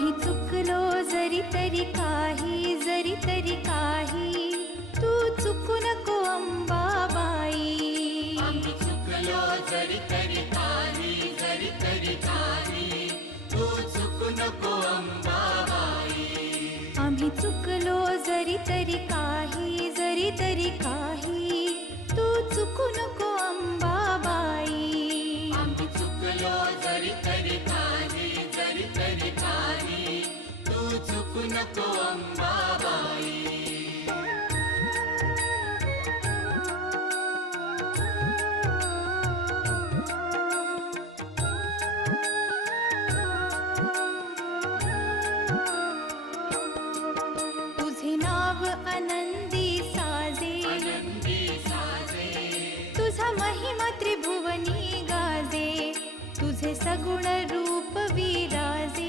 आम्ही चुकलो जरी तरी काही, जरी तरी काही, तू चुकू नको अंबाबाई. आम्ही चुकलो जरी तरी काही, जरी तरी काही, तू चुकू नको अंबाबाई. आम्ही चुकलो जरी तरी काही, जरी तरी काही, तू चुकू नको अंबाबाई. आम्ही चुकलो जरी तरी काही, जरी तरी काही, तू चुकू नको अंबाबाई.